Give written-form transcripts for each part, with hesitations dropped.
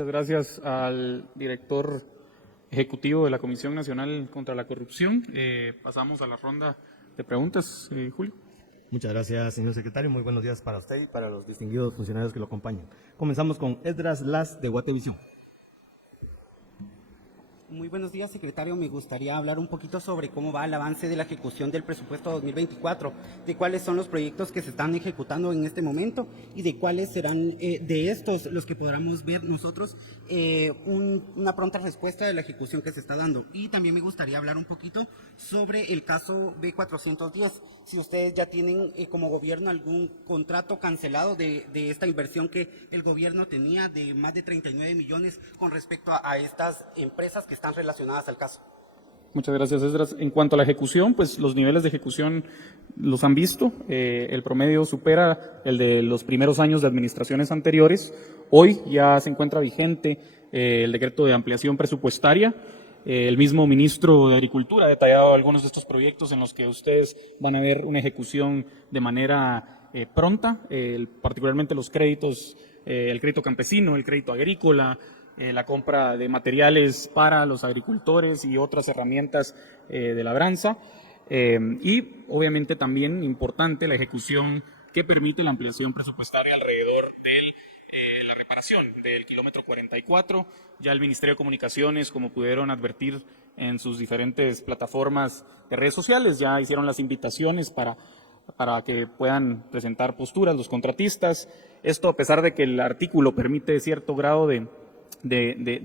Muchas gracias al director ejecutivo de la Comisión Nacional contra la Corrupción. Pasamos a la ronda de preguntas. Julio. Muchas gracias, señor secretario. Muy buenos días para usted y para los distinguidos funcionarios que lo acompañan. Comenzamos con Esdras Las de Guatevisión. Muy buenos días, secretario. Me gustaría hablar un poquito sobre cómo va el avance de la ejecución del presupuesto 2024, de cuáles son los proyectos que se están ejecutando en este momento y de cuáles serán de estos los que podamos ver nosotros una pronta respuesta de la ejecución que se está dando. Y también me gustaría hablar un poquito sobre el caso B410. Si ustedes ya tienen como gobierno algún contrato cancelado de esta inversión que el gobierno tenía de más de 39 millones con respecto a estas empresas que están relacionadas al caso. Muchas gracias, Esdras. En cuanto a la ejecución, pues los niveles de ejecución los han visto. El promedio supera el de los primeros años de administraciones anteriores. Hoy ya se encuentra vigente el decreto de ampliación presupuestaria. El mismo ministro de Agricultura ha detallado algunos de estos proyectos en los que ustedes van a ver una ejecución de manera pronta, particularmente los créditos, el crédito campesino, el crédito agrícola, la compra de materiales para los agricultores y otras herramientas de labranza. Y obviamente también importante la ejecución que permite la ampliación presupuestaria alrededor de la reparación del kilómetro 44. Ya el Ministerio de Comunicaciones, como pudieron advertir en sus diferentes plataformas de redes sociales, ya hicieron las invitaciones para que puedan presentar posturas los contratistas. Esto a pesar de que el artículo permite cierto grado de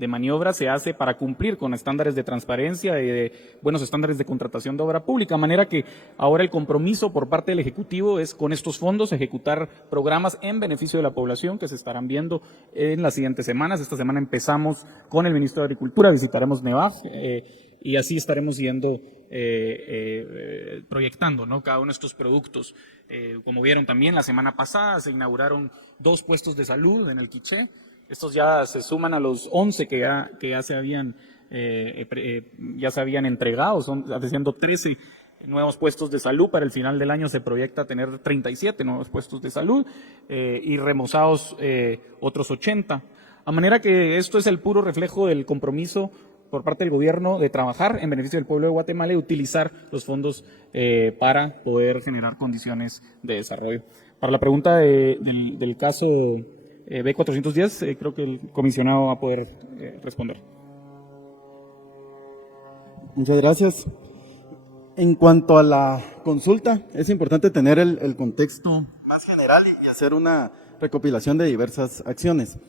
maniobra, se hace para cumplir con estándares de transparencia y de buenos estándares de contratación de obra pública, de manera que ahora el compromiso por parte del Ejecutivo es con estos fondos ejecutar programas en beneficio de la población que se estarán viendo en las siguientes semanas. Esta semana empezamos con el Ministro de Agricultura, visitaremos Nevaj y así estaremos yendo proyectando, ¿no?, cada uno de estos productos. Como vieron también, la semana pasada se inauguraron 2 puestos de salud en el Quiché. Estos ya se suman a los 11 que ya se habían entregado, son haciendo 13 nuevos puestos de salud. Para el final del año se proyecta tener 37 nuevos puestos de salud y remozados otros 80. A manera que esto es el puro reflejo del compromiso por parte del gobierno de trabajar en beneficio del pueblo de Guatemala y utilizar los fondos para poder generar condiciones de desarrollo. Para la pregunta del caso B410, creo que el comisionado va a poder responder. Muchas gracias. En cuanto a la consulta, es importante tener el contexto más general y hacer una recopilación de diversas acciones.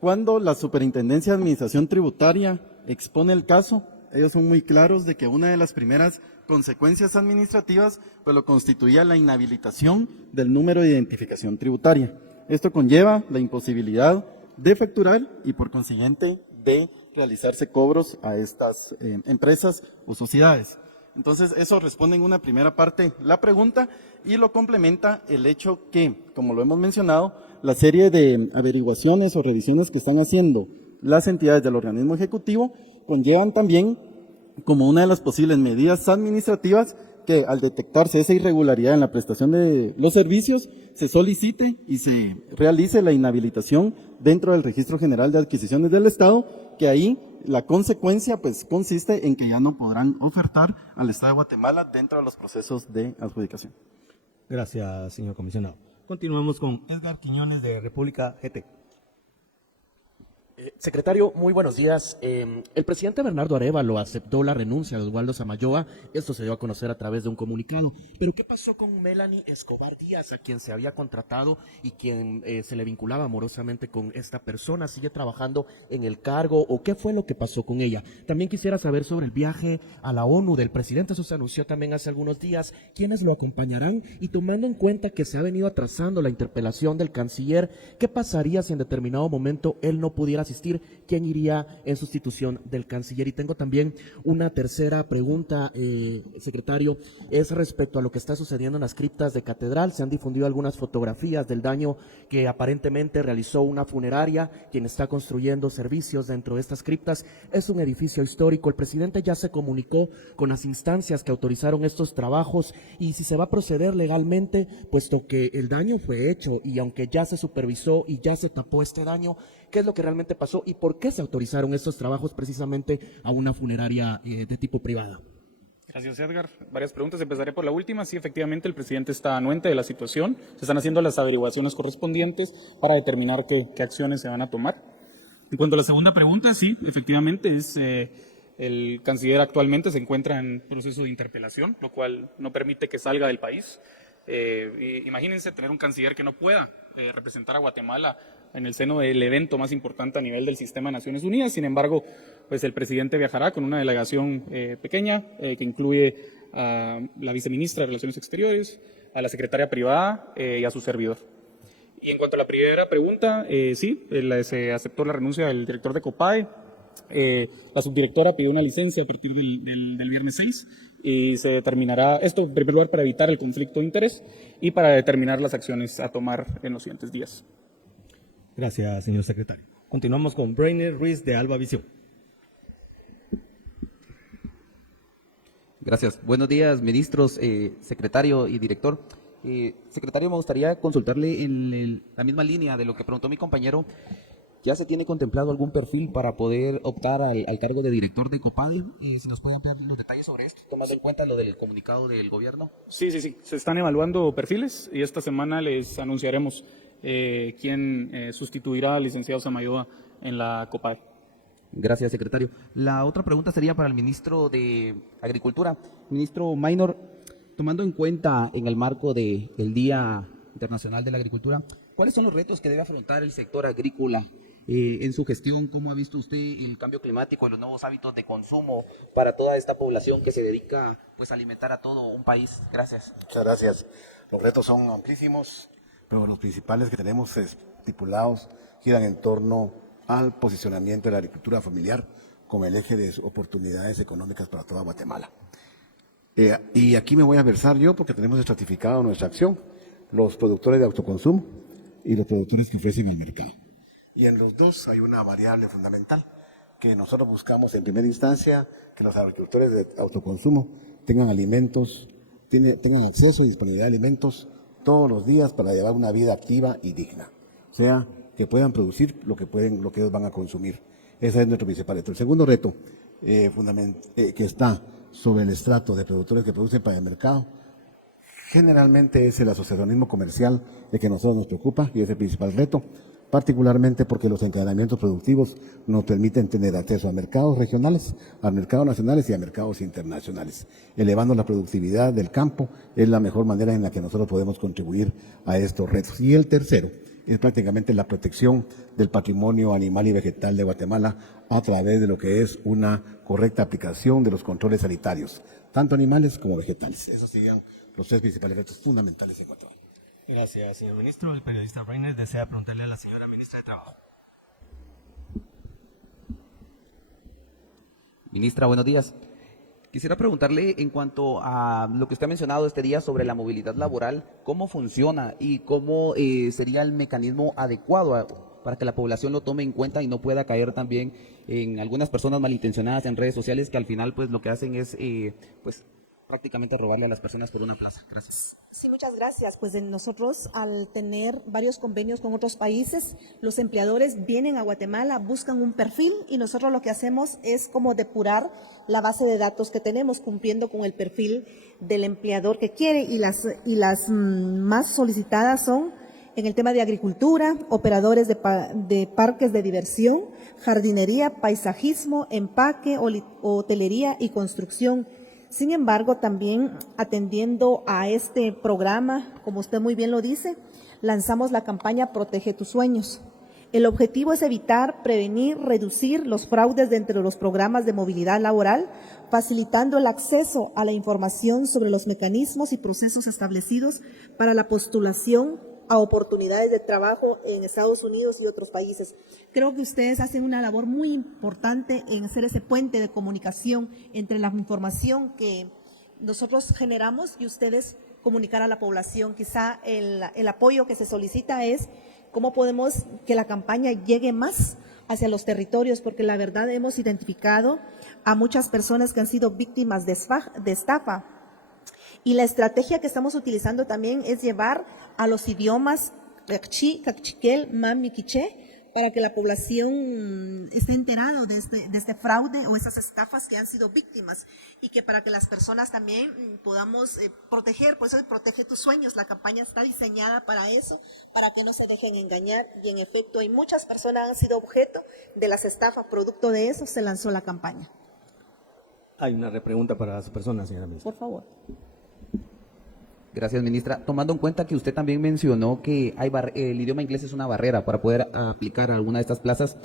Cuando la Superintendencia de Administración Tributaria expone el caso, ellos son muy claros de que una de las primeras consecuencias administrativas pues lo constituía la inhabilitación del número de identificación tributaria. Esto conlleva la imposibilidad de facturar y por consiguiente de realizarse cobros a estas empresas o sociedades. Entonces eso responde en una primera parte la pregunta y lo complementa el hecho que, como lo hemos mencionado, la serie de averiguaciones o revisiones que están haciendo las entidades del organismo ejecutivo conllevan también como una de las posibles medidas administrativas que al detectarse esa irregularidad en la prestación de los servicios, se solicite y se realice la inhabilitación dentro del Registro General de Adquisiciones del Estado, que ahí la consecuencia pues consiste en que ya no podrán ofertar al Estado de Guatemala dentro de los procesos de adjudicación. Gracias, señor comisionado. Continuamos con Edgar Quiñones de República GT. Secretario, muy buenos días. El presidente Bernardo Arévalo aceptó la renuncia de Oswaldo Samayoa. Esto se dio a conocer a través de un comunicado. Pero ¿qué pasó con Melanie Escobar Díaz, a quien se había contratado y quien se le vinculaba amorosamente con esta persona? ¿Sigue trabajando en el cargo o qué fue lo que pasó con ella? También quisiera saber sobre el viaje a la ONU del presidente. Eso se anunció también hace algunos días. ¿Quiénes lo acompañarán? Y tomando en cuenta que se ha venido atrasando la interpelación del canciller, ¿qué pasaría si en determinado momento él no pudiera asistir? ¿Quién iría en sustitución del canciller? Y tengo también una tercera pregunta, secretario, es respecto a lo que está sucediendo en las criptas de Catedral. Se han difundido algunas fotografías del daño que aparentemente realizó una funeraria, quien está construyendo servicios dentro de estas criptas. Es un edificio histórico. El presidente ya se comunicó con las instancias que autorizaron estos trabajos y si se va a proceder legalmente, puesto que el daño fue hecho y aunque ya se supervisó y ya se tapó este daño, qué es lo que realmente pasó y por qué se autorizaron estos trabajos precisamente a una funeraria de tipo privada. Gracias, Edgar. Varias preguntas. Empezaré por la última. Sí, efectivamente, el presidente está anuente de la situación. Se están haciendo las averiguaciones correspondientes para determinar qué acciones se van a tomar. En cuanto a la segunda pregunta, sí, efectivamente, el canciller actualmente se encuentra en proceso de interpelación, lo cual no permite que salga del país. Imagínense tener un canciller que no pueda representar a Guatemala en el seno del evento más importante a nivel del sistema de Naciones Unidas. Sin embargo, pues el presidente viajará con una delegación pequeña que incluye a la viceministra de Relaciones Exteriores, a la secretaria privada y a su servidor. Y en cuanto a la primera pregunta, sí, se aceptó la renuncia del director de COPAE. La subdirectora pidió una licencia a partir del viernes 6 y se determinará esto en primer lugar para evitar el conflicto de interés y para determinar las acciones a tomar en los siguientes días. Gracias, señor secretario. Continuamos con Brainer Ruiz de Alba Visión. Gracias. Buenos días, ministros, secretario y director. Secretario, me gustaría consultarle en la misma línea de lo que preguntó mi compañero. ¿Ya se tiene contemplado algún perfil para poder optar al cargo de director de COPADE? Y si nos puede ampliar los detalles sobre esto, tomando en cuenta lo del comunicado del gobierno. Sí. Se están evaluando perfiles y esta semana les anunciaremos quién sustituirá al licenciado Samayoa en la COPADE. Gracias, secretario. La otra pregunta sería para el ministro de Agricultura. Ministro Maynor, tomando en cuenta en el marco del Día Internacional de la Agricultura, ¿cuáles son los retos que debe afrontar el sector agrícola en su gestión? ¿Cómo ha visto usted el cambio climático y los nuevos hábitos de consumo para toda esta población que se dedica pues, a alimentar a todo un país? Gracias. Muchas gracias. Los retos son amplísimos, pero los principales que tenemos estipulados giran en torno al posicionamiento de la agricultura familiar como el eje de oportunidades económicas para toda Guatemala. Y aquí me voy a versar yo porque tenemos estratificado nuestra acción, los productores de autoconsumo y los productores que ofrecen al mercado. Y en los dos hay una variable fundamental, que nosotros buscamos en primera instancia que los agricultores de autoconsumo tengan alimentos, tengan acceso y disponibilidad de alimentos todos los días para llevar una vida activa y digna. O sea, que puedan producir lo que ellos van a consumir. Ese es nuestro principal reto. El segundo reto que está sobre el estrato de productores que producen para el mercado, generalmente es el asociacionismo comercial el que a nosotros nos preocupa y es el principal reto, particularmente porque los encadenamientos productivos nos permiten tener acceso a mercados regionales, a mercados nacionales y a mercados internacionales. Elevando la productividad del campo es la mejor manera en la que nosotros podemos contribuir a estos retos. Y el tercero es prácticamente la protección del patrimonio animal y vegetal de Guatemala a través de lo que es una correcta aplicación de los controles sanitarios, tanto animales como vegetales. Esos serían los tres principales retos fundamentales en Guatemala. Gracias, señor ministro. El periodista Brainer desea preguntarle a la señora ministra de Trabajo. Ministra, buenos días. Quisiera preguntarle en cuanto a lo que usted ha mencionado este día sobre la movilidad laboral, ¿cómo funciona y cómo sería el mecanismo adecuado para que la población lo tome en cuenta y no pueda caer también en algunas personas malintencionadas en redes sociales que al final pues lo que hacen es pues prácticamente robarle a las personas por una plaza? Gracias. Sí, muchas gracias. Pues nosotros, al tener varios convenios con otros países, los empleadores vienen a Guatemala, buscan un perfil y nosotros lo que hacemos es como depurar la base de datos que tenemos, cumpliendo con el perfil del empleador que quiere y las más solicitadas son en el tema de agricultura, operadores de parques de diversión, jardinería, paisajismo, empaque, hotelería y construcción. Sin embargo, también atendiendo a este programa, como usted muy bien lo dice, lanzamos la campaña Protege tus sueños. El objetivo es evitar, prevenir, reducir los fraudes dentro de los programas de movilidad laboral, facilitando el acceso a la información sobre los mecanismos y procesos establecidos para la postulación a oportunidades de trabajo en Estados Unidos y otros países. Creo que ustedes hacen una labor muy importante en hacer ese puente de comunicación entre la información que nosotros generamos y ustedes comunicar a la población. Quizá el apoyo que se solicita es cómo podemos que la campaña llegue más hacia los territorios, porque la verdad hemos identificado a muchas personas que han sido víctimas de estafa. Y la estrategia que estamos utilizando también es llevar a los idiomas Cachiquel, Mam y Quiché para que la población esté enterado de este fraude o esas estafas que han sido víctimas y que para que las personas también podamos proteger, por eso Protege tus sueños, la campaña está diseñada para eso, para que no se dejen engañar y en efecto hay muchas personas que han sido objeto de las estafas, producto de eso se lanzó la campaña. Hay una repregunta para su persona, señora ministra. Por favor. Gracias, ministra. Tomando en cuenta que usted también mencionó que el idioma inglés es una barrera para poder aplicar a alguna de estas plazas,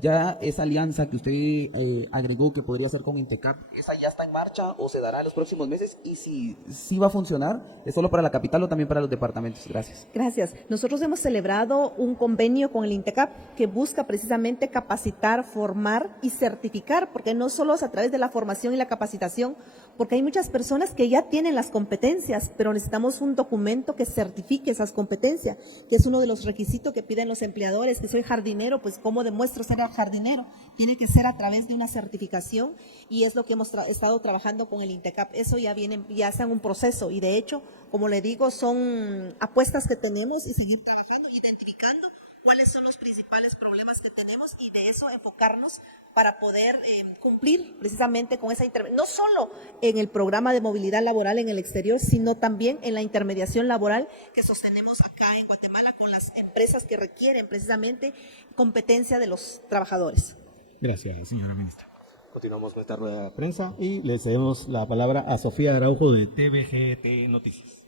ya esa alianza que usted agregó que podría ser con Intecap, ¿esa ya está en marcha o se dará en los próximos meses? Y si va a funcionar, ¿es solo para la capital o también para los departamentos? Gracias. Gracias. Nosotros hemos celebrado un convenio con el INTECAP que busca precisamente capacitar, formar y certificar, porque no solo es a través de la formación y la capacitación, porque hay muchas personas que ya tienen las competencias, pero necesitamos un documento que certifique esas competencias, que es uno de los requisitos que piden los empleadores, que soy jardinero, pues ¿cómo demuestro ser jardinero? Tiene que ser a través de una certificación y es lo que hemos estado trabajando con el INTECAP. Eso ya está en un proceso y de hecho, como le digo, son apuestas que tenemos y seguir trabajando, identificando cuáles son los principales problemas que tenemos y de eso enfocarnos para poder cumplir precisamente con esa intervención, no solo en el programa de movilidad laboral en el exterior, sino también en la intermediación laboral que sostenemos acá en Guatemala con las empresas que requieren precisamente competencia de los trabajadores. Gracias, señora ministra. Continuamos con esta rueda de prensa y le cedemos la palabra a Sofía Araujo de TVGT Noticias.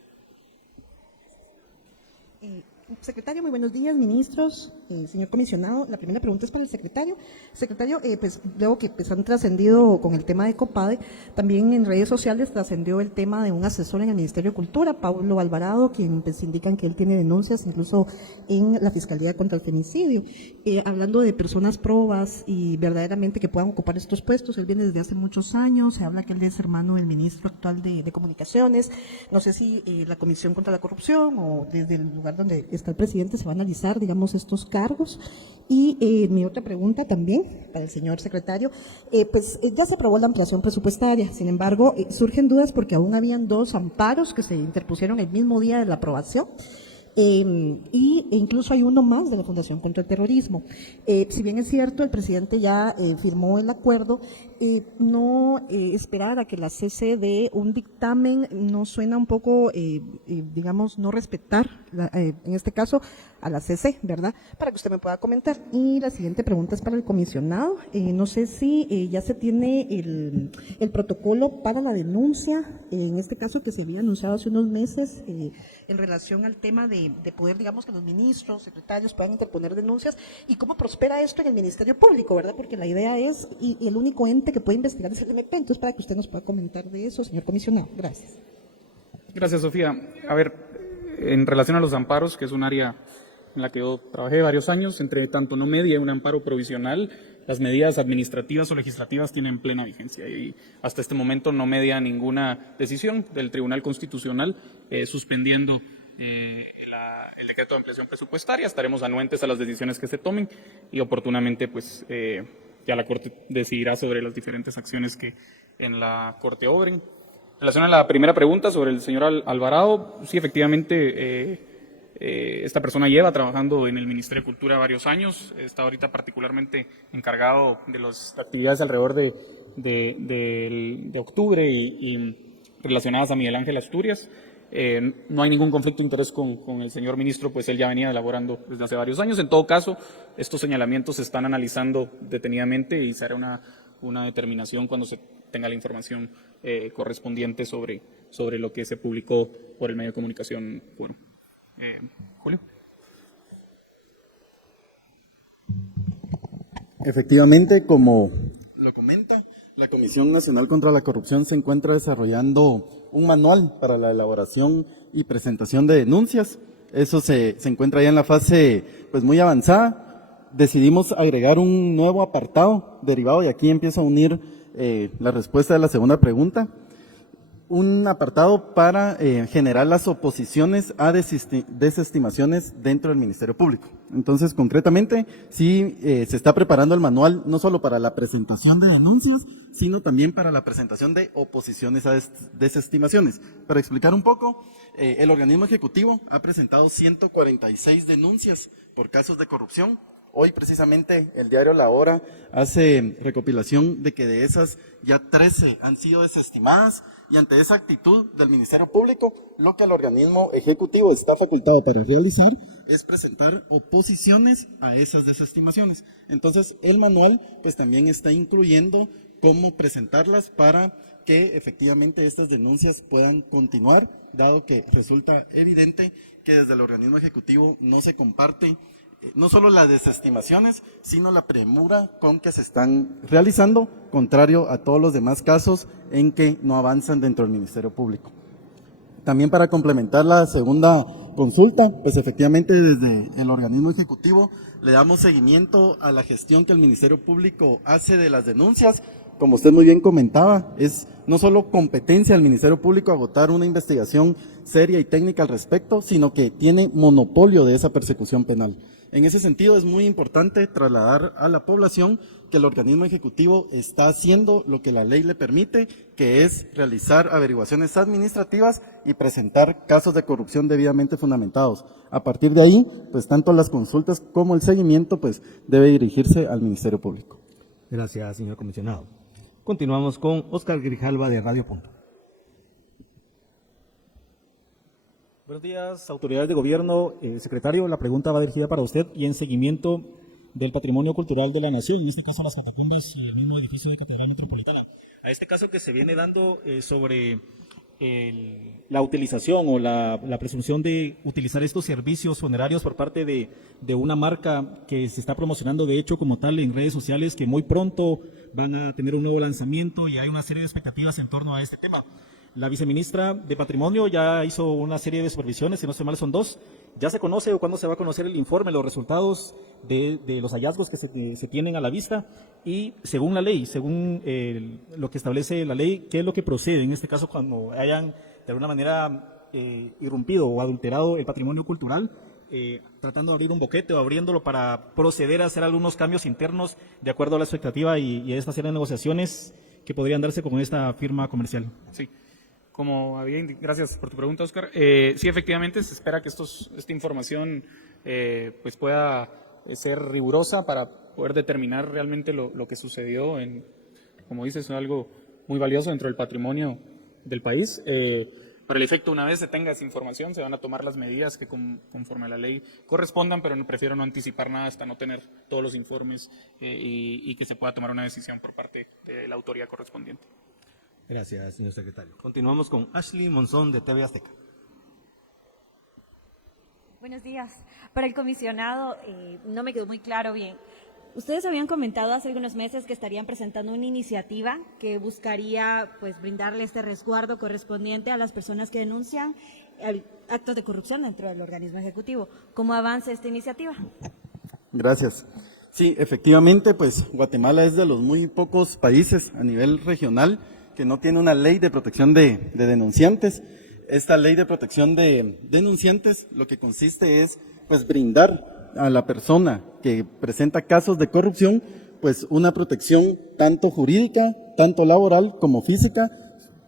Secretario, muy buenos días, ministros, señor comisionado. La primera pregunta es para el secretario. Secretario, pues veo que han trascendido con el tema de COPADE, también en redes sociales trascendió el tema de un asesor en el Ministerio de Cultura, Pablo Alvarado, quien pues indican que él tiene denuncias incluso en la Fiscalía contra el Femicidio. Hablando de personas probas y verdaderamente que puedan ocupar estos puestos, él viene desde hace muchos años, se habla que él es hermano del ministro actual de Comunicaciones. No sé si la Comisión contra la Corrupción o desde el lugar donde está el presidente se va a analizar, digamos, estos cargos. Y mi otra pregunta también para el señor secretario, pues ya se aprobó la ampliación presupuestaria, sin embargo, surgen dudas porque aún habían 2 amparos que se interpusieron el mismo día de la aprobación. E incluso hay uno más de la Fundación contra el Terrorismo. Si bien es cierto, el presidente ya firmó el acuerdo, no esperar a que la CC dé un dictamen no suena un poco, digamos, no respetar, en este caso, a la CC, ¿verdad? Para que usted me pueda comentar. Y la siguiente pregunta es para el comisionado. No sé si ya se tiene el protocolo para la denuncia, en este caso que se había anunciado hace unos meses, en relación al tema de poder, digamos, que los ministros, secretarios puedan interponer denuncias y cómo prospera esto en el Ministerio Público, ¿verdad? Porque la idea es, y el único ente que puede investigar es el MP, entonces para que usted nos pueda comentar de eso, señor comisionado. Gracias. Gracias, Sofía. A ver, en relación a los amparos, que es un área en la que yo trabajé varios años, entre tanto no media un amparo provisional, las medidas administrativas o legislativas tienen plena vigencia y hasta este momento no media ninguna decisión del Tribunal Constitucional suspendiendo el decreto de ampliación presupuestaria. Estaremos anuentes a las decisiones que se tomen y oportunamente pues ya la Corte decidirá sobre las diferentes acciones que en la Corte obren. En relación a la primera pregunta sobre el señor Alvarado, sí, efectivamente, esta persona lleva trabajando en el Ministerio de Cultura varios años, está ahorita particularmente encargado de las actividades alrededor de octubre y relacionadas a Miguel Ángel Asturias. No hay ningún conflicto de interés con el señor ministro, pues él ya venía elaborando desde hace varios años. En todo caso, estos señalamientos se están analizando detenidamente y se hará una determinación cuando se tenga la información correspondiente sobre lo que se publicó por el medio de comunicación. Bueno, Julio. Efectivamente, como lo comenta, la Comisión Nacional contra la Corrupción se encuentra desarrollando un manual para la elaboración y presentación de denuncias. Eso se encuentra ya en la fase pues muy avanzada. Decidimos agregar un nuevo apartado derivado, y aquí empiezo a unir la respuesta de la segunda pregunta, un apartado para generar las oposiciones a desestimaciones dentro del Ministerio Público. Entonces, concretamente, sí se está preparando el manual no solo para la presentación de denuncias, sino también para la presentación de oposiciones a desestimaciones. Para explicar un poco, el organismo ejecutivo ha presentado 146 denuncias por casos de corrupción. Hoy precisamente el diario La Hora hace recopilación de que de esas ya 13 han sido desestimadas, y ante esa actitud del Ministerio Público, lo que el organismo ejecutivo está facultado para realizar es presentar oposiciones a esas desestimaciones. Entonces el manual pues también está incluyendo cómo presentarlas para que efectivamente estas denuncias puedan continuar, dado que resulta evidente que desde el organismo ejecutivo no se comparte no solo las desestimaciones, sino la premura con que se están realizando, contrario a todos los demás casos en que no avanzan dentro del Ministerio Público. También para complementar la segunda consulta, pues efectivamente desde el organismo ejecutivo le damos seguimiento a la gestión que el Ministerio Público hace de las denuncias. Como usted muy bien comentaba, es no solo competencia del Ministerio Público agotar una investigación seria y técnica al respecto, sino que tiene monopolio de esa persecución penal. En ese sentido es muy importante trasladar a la población que el organismo ejecutivo está haciendo lo que la ley le permite, que es realizar averiguaciones administrativas y presentar casos de corrupción debidamente fundamentados. A partir de ahí, pues tanto las consultas como el seguimiento pues debe dirigirse al Ministerio Público. Gracias, señor comisionado. Continuamos con Oscar Grijalva de Radio Punto. Buenos días, autoridades de gobierno. Secretario, la pregunta va dirigida para usted y en seguimiento del patrimonio cultural de la nación, en este caso las catacumbas y el mismo edificio de Catedral Metropolitana. A este caso que se viene dando sobre la utilización o la presunción de utilizar estos servicios funerarios por parte de una marca que se está promocionando de hecho como tal en redes sociales, que muy pronto van a tener un nuevo lanzamiento y hay una serie de expectativas en torno a este tema. La viceministra de Patrimonio ya hizo una serie de supervisiones, si no estoy mal son 2. ¿Ya se conoce o cuándo se va a conocer el informe, los resultados de los hallazgos que se tienen a la vista? Y según la ley, según lo que establece la ley, ¿qué es lo que procede en este caso cuando hayan de alguna manera irrumpido o adulterado el patrimonio cultural, tratando de abrir un boquete o abriéndolo para proceder a hacer algunos cambios internos de acuerdo a la expectativa y a esta serie de negociaciones que podrían darse con esta firma comercial? Sí. Como había gracias por tu pregunta, Oscar. Sí, efectivamente, se espera que esta información pues pueda ser rigurosa para poder determinar realmente lo que sucedió como dices, algo muy valioso dentro del patrimonio del país. Para el efecto, una vez se tenga esa información, se van a tomar las medidas que conforme a la ley correspondan, pero prefiero no anticipar nada hasta no tener todos los informes y que se pueda tomar una decisión por parte de la autoridad correspondiente. Gracias, señor secretario. Continuamos con Ashley Monzón de TV Azteca. Buenos días. Para el comisionado, no me quedó muy claro bien. Ustedes habían comentado hace algunos meses que estarían presentando una iniciativa que buscaría pues brindarle este resguardo correspondiente a las personas que denuncian actos de corrupción dentro del organismo ejecutivo. ¿Cómo avanza esta iniciativa? Gracias. Sí, efectivamente, pues Guatemala es de los muy pocos países a nivel regional que no tiene una ley de protección de denunciantes. Esta ley de protección de denunciantes lo que consiste es pues brindar a la persona que presenta casos de corrupción pues una protección tanto jurídica, tanto laboral como física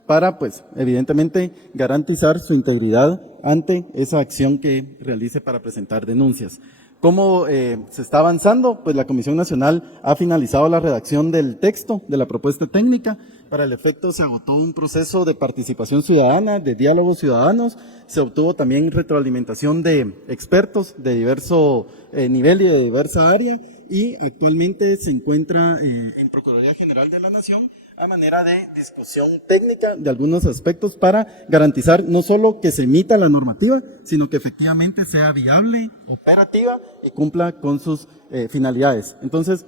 para pues evidentemente garantizar su integridad ante esa acción que realice para presentar denuncias. ¿Cómo se está avanzando? Pues la Comisión Nacional ha finalizado la redacción del texto de la propuesta técnica. Para el efecto se agotó un proceso de participación ciudadana, de diálogos ciudadanos, se obtuvo también retroalimentación de expertos de diverso nivel y de diversa área y actualmente se encuentra en Procuraduría General de la Nación a manera de discusión técnica de algunos aspectos para garantizar no solo que se emita la normativa, sino que efectivamente sea viable, operativa y cumpla con sus finalidades. Entonces,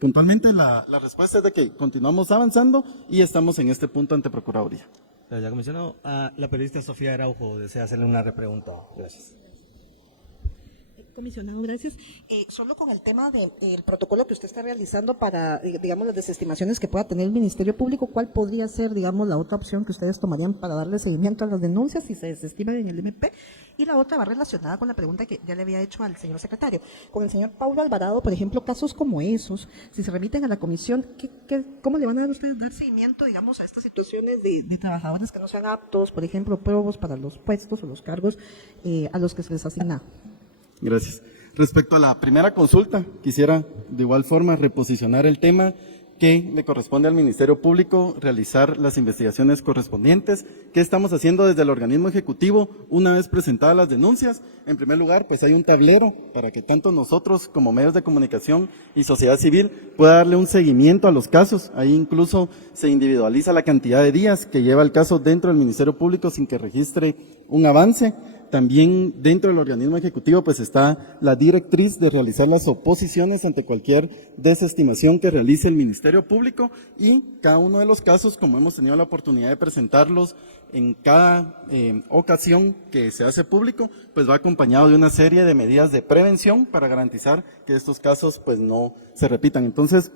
puntualmente la respuesta es de que continuamos avanzando y estamos en este punto ante Procuraduría. Gracias, comisionado. La periodista Sofía Araujo desea hacerle una repregunta. Gracias. Comisionado, gracias. Solo con el tema del protocolo que usted está realizando para, digamos, las desestimaciones que pueda tener el Ministerio Público, ¿cuál podría ser, digamos, la otra opción que ustedes tomarían para darle seguimiento a las denuncias si se desestiman en el MP? Y la otra va relacionada con la pregunta que ya le había hecho al señor secretario. Con el señor Paulo Alvarado, por ejemplo, casos como esos, si se remiten a la comisión, ¿cómo le van a dar ustedes dar seguimiento, digamos, a estas situaciones de trabajadores que no sean aptos, por ejemplo, probos para los puestos o los cargos a los que se les asigna? Gracias. Respecto a la primera consulta, quisiera de igual forma reposicionar el tema que le corresponde al Ministerio Público realizar las investigaciones correspondientes. ¿Qué estamos haciendo desde el organismo ejecutivo una vez presentadas las denuncias? En primer lugar, pues hay un tablero para que tanto nosotros como medios de comunicación y sociedad civil pueda darle un seguimiento a los casos. Ahí incluso se individualiza la cantidad de días que lleva el caso dentro del Ministerio Público sin que registre un avance. También dentro del organismo ejecutivo pues está la directriz de realizar las oposiciones ante cualquier desestimación que realice el Ministerio Público, y cada uno de los casos, como hemos tenido la oportunidad de presentarlos en cada ocasión que se hace público, pues va acompañado de una serie de medidas de prevención para garantizar que estos casos pues no se repitan. Entonces,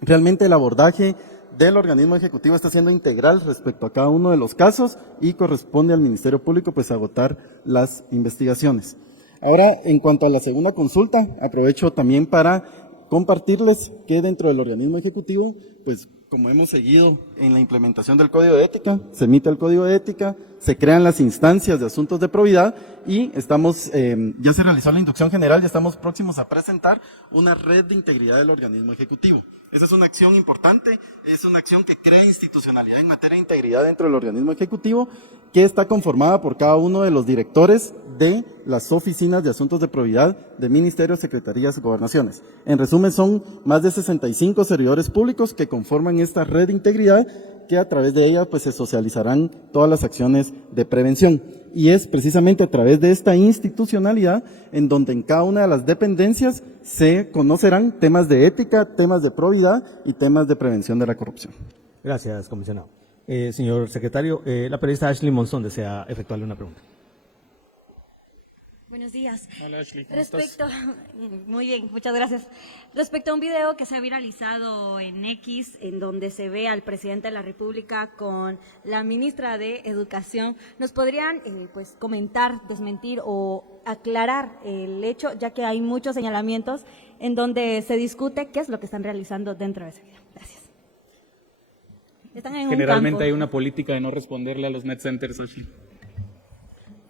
realmente el abordaje del organismo ejecutivo está siendo integral respecto a cada uno de los casos y corresponde al Ministerio Público pues agotar las investigaciones. Ahora, en cuanto a la segunda consulta, aprovecho también para compartirles que dentro del organismo ejecutivo, pues como hemos seguido en la implementación del Código de Ética, se emite el Código de Ética, se crean las instancias de asuntos de probidad y estamos, ya se realizó la inducción general y estamos próximos a presentar una red de integridad del organismo ejecutivo. Esa es una acción importante, es una acción que crea institucionalidad en materia de integridad dentro del organismo ejecutivo, que está conformada por cada uno de los directores de las oficinas de asuntos de probidad de ministerios, secretarías y gobernaciones. En resumen, son más de 65 servidores públicos que conforman esta red de integridad, que a través de ella pues se socializarán todas las acciones de prevención. Y es precisamente a través de esta institucionalidad en donde en cada una de las dependencias se conocerán temas de ética, temas de probidad y temas de prevención de la corrupción. Gracias, comisionado. Señor secretario, la periodista Ashley Monzón desea efectuarle una pregunta. Buenos días. Hola Ashley, ¿cómo estás? Muy bien, muchas gracias. Respecto a un video que se ha viralizado en X, en donde se ve al presidente de la República con la ministra de Educación, ¿nos podrían pues comentar, desmentir o aclarar el hecho, ya que hay muchos señalamientos en donde se discute qué es lo que están realizando dentro de ese video? Gracias. Están en Generalmente un campo. hay una política de no responderle a los net centers, Ashley.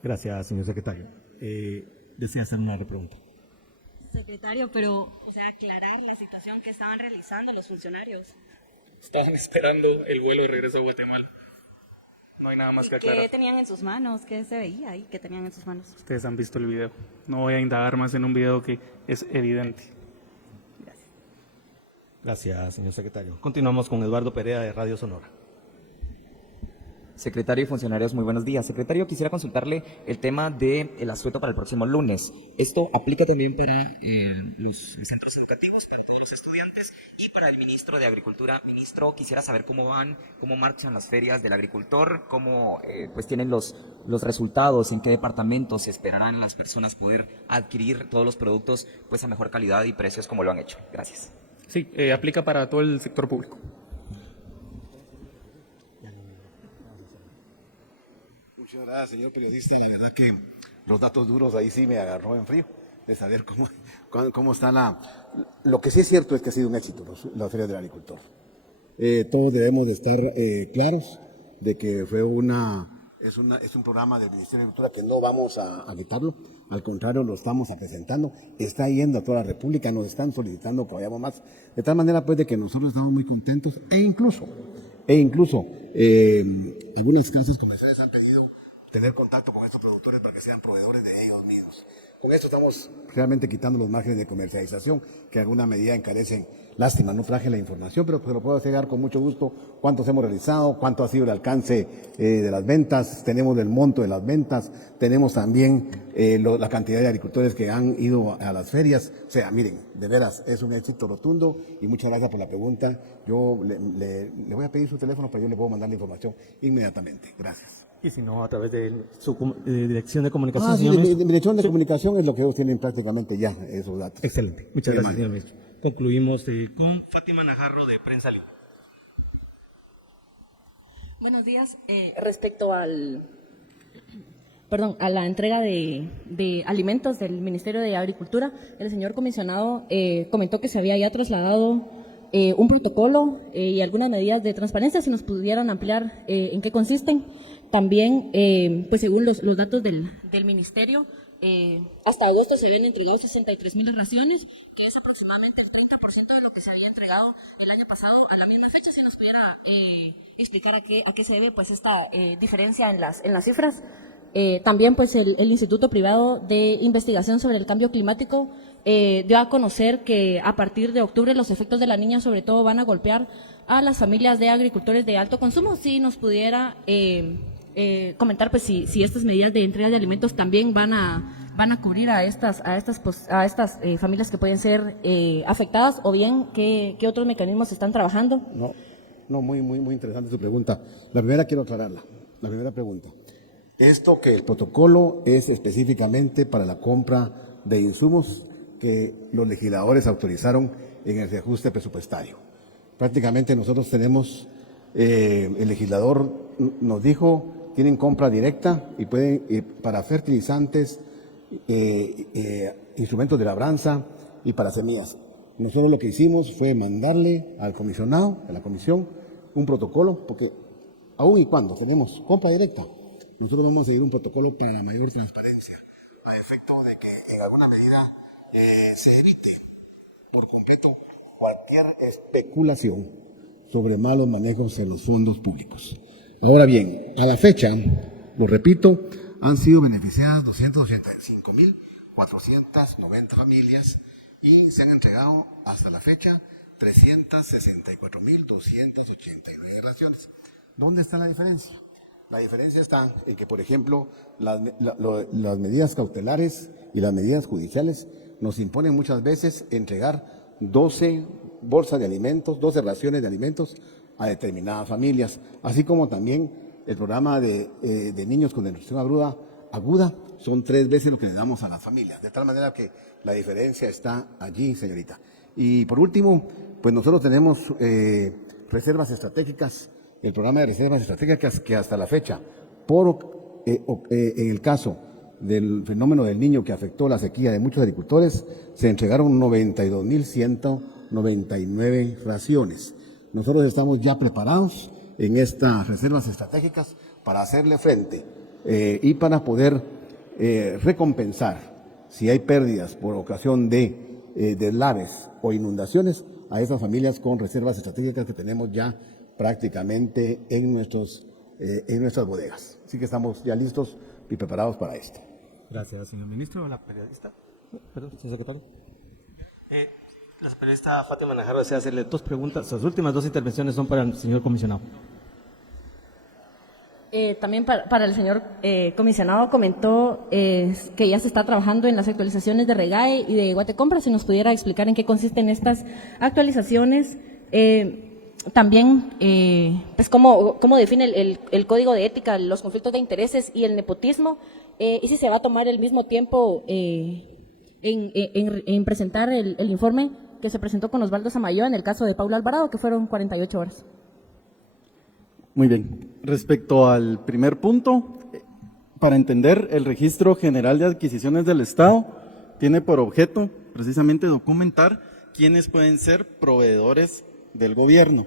Gracias, señor secretario. Desea hacer una repregunta. Secretario, pero, o sea, aclarar la situación que estaban realizando los funcionarios. Estaban esperando el vuelo de regreso a Guatemala. No hay nada más que aclarar. ¿Qué tenían en sus manos? ¿Qué se veía ahí? ¿Qué tenían en sus manos? Ustedes han visto el video. No voy a indagar más en un video que es evidente. Gracias, señor secretario. Continuamos con Eduardo Perea de Radio Sonora. Secretario y funcionarios, muy buenos días. Secretario, quisiera consultarle el tema del asueto para el próximo lunes. ¿Esto aplica también para los centros educativos, para todos los estudiantes y para el ministro de Agricultura? Ministro, quisiera saber cómo marchan las ferias del agricultor, cómo pues tienen los resultados, en qué departamentos esperarán las personas poder adquirir todos los productos pues a mejor calidad y precios como lo han hecho. Gracias. Sí, aplica para todo el sector público. Muchas gracias, señor periodista. La verdad que los datos duros ahí sí me agarró en frío, de saber cómo está Lo que sí es cierto es que ha sido un éxito la Feria del Agricultor. Todos debemos de estar claros de que es un programa del Ministerio de Agricultura que no vamos a quitarlo, al contrario, lo estamos presentando, está yendo a toda la República, nos están solicitando que vayamos más, de tal manera pues de que nosotros estamos muy contentos e incluso algunas casas comerciales han pedido tener contacto con estos productores para que sean proveedores de ellos mismos. Con esto estamos realmente quitando los márgenes de comercialización que en alguna medida encarecen. Lástima, no traje la información, pero lo puedo llegar con mucho gusto. ¿Cuántos hemos realizado? ¿Cuánto ha sido el alcance de las ventas? Tenemos el monto de las ventas. Tenemos también la cantidad de agricultores que han ido a las ferias. O sea, miren, de veras, es un éxito rotundo y muchas gracias por la pregunta. Yo le voy a pedir su teléfono, pero yo le puedo mandar la información inmediatamente. Gracias. Y si no, a través de su dirección de comunicación, sí, señor ministro. Mi dirección de comunicación es lo que ellos tienen prácticamente ya, esos datos. Excelente. Muchas gracias, señor ministro. Concluimos con Fátima Najarro de Prensa Libre. Buenos días. Respecto a la entrega de alimentos del Ministerio de Agricultura, el señor comisionado comentó que se había ya trasladado un protocolo y algunas medidas de transparencia. Si nos pudieran ampliar en qué consisten. También, pues según los datos del ministerio, hasta agosto se habían entregado 63.000 raciones, que es aproximadamente el 30% de lo que se había entregado el año pasado a la misma fecha. Si nos pudiera explicar a qué se debe pues esta diferencia en las cifras. También pues el Instituto Privado de Investigación sobre el Cambio Climático dio a conocer que a partir de octubre los efectos de la Niña sobre todo van a golpear a las familias de agricultores de alto consumo. Si nos pudiera comentar pues si estas medidas de entrega de alimentos también van a cubrir a estas familias que pueden ser afectadas, o bien qué otros mecanismos están trabajando. No, muy interesante su pregunta. La primera quiero aclararla. La primera pregunta. Esto que el protocolo es específicamente para la compra de insumos que los legisladores autorizaron en el reajuste presupuestario. Prácticamente nosotros tenemos, el legislador nos dijo, tienen compra directa y pueden, para fertilizantes, instrumentos de labranza y para semillas. Nosotros lo que hicimos fue mandarle al comisionado, a la comisión, un protocolo, porque aun y cuando tenemos compra directa, nosotros vamos a seguir un protocolo para la mayor transparencia, a efecto de que en alguna medida se evite por completo cualquier especulación sobre malos manejos en los fondos públicos. Ahora bien, a la fecha, lo repito, han sido beneficiadas 285.490 familias y se han entregado hasta la fecha 364.289 raciones. ¿Dónde está la diferencia? La diferencia está en que, por ejemplo, las medidas cautelares y las medidas judiciales nos imponen muchas veces entregar 12 bolsas de alimentos, 12 raciones de alimentos a determinadas familias, así como también el programa de niños con desnutrición aguda son 3 veces lo que le damos a las familias, de tal manera que la diferencia está allí, señorita. Y por último, pues nosotros tenemos reservas estratégicas, el programa de reservas estratégicas que hasta la fecha, en el caso del fenómeno del Niño que afectó la sequía de muchos agricultores, se entregaron 92.199 raciones. Nosotros estamos ya preparados en estas reservas estratégicas para hacerle frente y para poder recompensar si hay pérdidas por ocasión de deslaves o inundaciones a esas familias con reservas estratégicas que tenemos ya prácticamente en nuestras bodegas. Así que estamos ya listos y preparados para esto. Gracias, señor ministro. La periodista, perdón, señor secretario. La periodista Fátima Najarro desea hacerle 2 preguntas. Las últimas 2 intervenciones son para el señor comisionado. También para el señor comisionado comentó que ya se está trabajando en las actualizaciones de REGAE y de Guatecompra. Si nos pudiera explicar en qué consisten estas actualizaciones. También, pues, cómo define el código de ética, los conflictos de intereses y el nepotismo, y si se va a tomar el mismo tiempo en presentar el informe que se presentó con Osvaldo Samayoa en el caso de Paula Alvarado, que fueron 48 horas. Muy bien. Respecto al primer punto, para entender, el Registro General de Adquisiciones del Estado tiene por objeto precisamente documentar quiénes pueden ser proveedores del gobierno.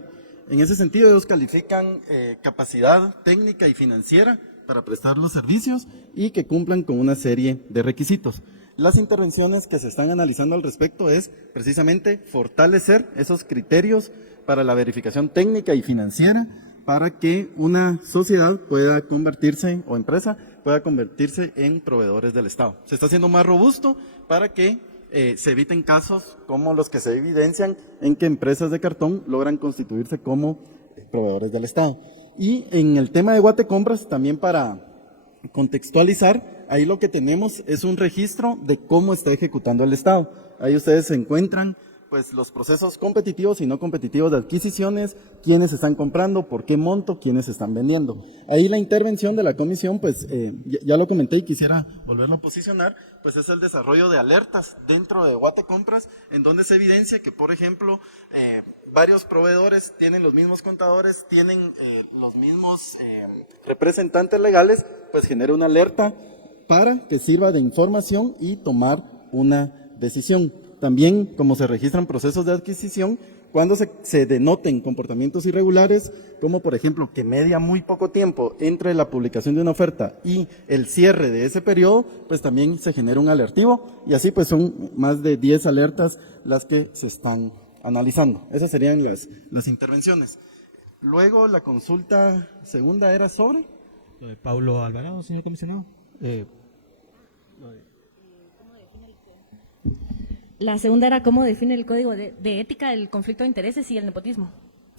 En ese sentido, ellos califican capacidad técnica y financiera para prestar los servicios y que cumplan con una serie de requisitos. Las intervenciones que se están analizando al respecto es precisamente fortalecer esos criterios para la verificación técnica y financiera para que una sociedad pueda convertirse, o empresa, pueda convertirse en proveedores del Estado. Se está haciendo más robusto para que se eviten casos como los que se evidencian en que empresas de cartón logran constituirse como proveedores del Estado. Y en el tema de Guatecompras, también para contextualizar, ahí lo que tenemos es un registro de cómo está ejecutando el Estado. Ahí ustedes encuentran pues los procesos competitivos y no competitivos de adquisiciones, quiénes están comprando, por qué monto, quiénes están vendiendo. Ahí la intervención de la comisión, pues ya lo comenté y quisiera volverlo a posicionar, pues es el desarrollo de alertas dentro de Guatecompras, en donde se evidencia que, por ejemplo, varios proveedores tienen los mismos contadores, tienen los mismos representantes legales, pues genera una alerta para que sirva de información y tomar una decisión. También, como se registran procesos de adquisición, cuando se denoten comportamientos irregulares, como por ejemplo que media muy poco tiempo entre la publicación de una oferta y el cierre de ese periodo, pues también se genera un alertivo, y así pues son más de 10 alertas las que se están analizando. Esas serían las intervenciones. Luego la consulta segunda era sobre... Lo de Paulo Alvarado, señor comisionado. La segunda era cómo define el código de ética el conflicto de intereses y el nepotismo.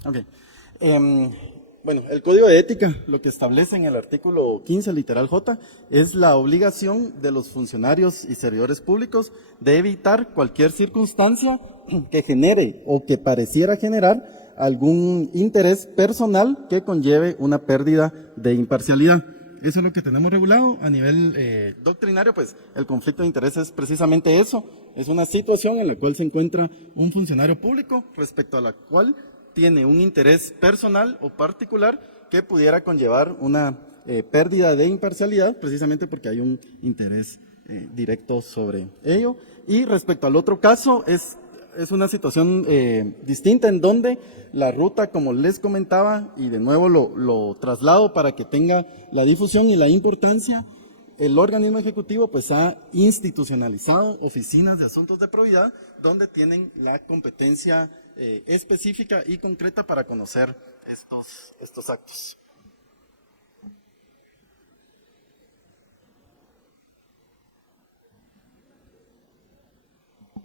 Ok. Bueno, el Código de Ética, lo que establece en el artículo 15, literal J, es la obligación de los funcionarios y servidores públicos de evitar cualquier circunstancia que genere o que pareciera generar algún interés personal que conlleve una pérdida de imparcialidad. Eso es lo que tenemos regulado a nivel doctrinario, pues el conflicto de interés es precisamente eso, es una situación en la cual se encuentra un funcionario público respecto a la cual tiene un interés personal o particular que pudiera conllevar una pérdida de imparcialidad, precisamente porque hay un interés directo sobre ello. Y respecto al otro caso, es una situación distinta en donde la ruta, como les comentaba, y de nuevo lo traslado para que tenga la difusión y la importancia, el organismo ejecutivo pues ha institucionalizado oficinas de asuntos de probidad donde tienen la competencia específica y concreta para conocer estos actos.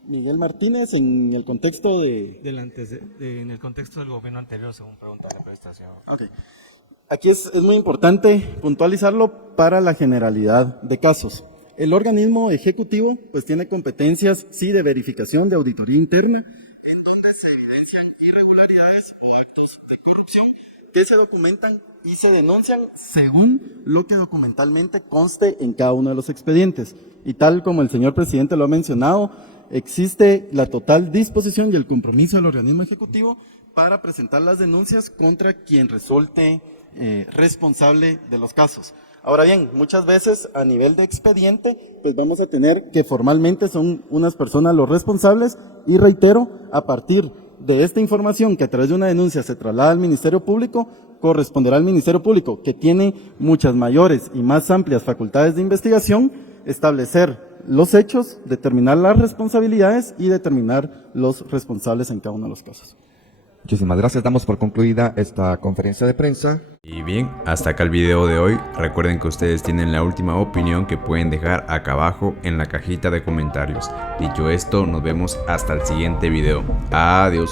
Miguel Martínez, en el contexto en el contexto del gobierno anterior, según pregunta la prestación. Ok. Aquí es muy importante puntualizarlo para la generalidad de casos. El organismo ejecutivo pues tiene competencias, sí, de verificación, de auditoría interna, en donde se evidencian irregularidades o actos de corrupción que se documentan y se denuncian según lo que documentalmente conste en cada uno de los expedientes. Y tal como el señor presidente lo ha mencionado, existe la total disposición y el compromiso del organismo ejecutivo para presentar las denuncias contra quien resulte responsable de los casos. Ahora bien, muchas veces a nivel de expediente, pues vamos a tener que formalmente son unas personas los responsables, y reitero, a partir de esta información que a través de una denuncia se traslada al Ministerio Público, corresponderá al Ministerio Público, que tiene muchas mayores y más amplias facultades de investigación, establecer los hechos, determinar las responsabilidades y determinar los responsables en cada uno de los casos. Muchísimas gracias, damos por concluida esta conferencia de prensa. Y bien, hasta acá el video de hoy. Recuerden que ustedes tienen la última opinión que pueden dejar acá abajo en la cajita de comentarios. Dicho esto, nos vemos hasta el siguiente video. Adiós.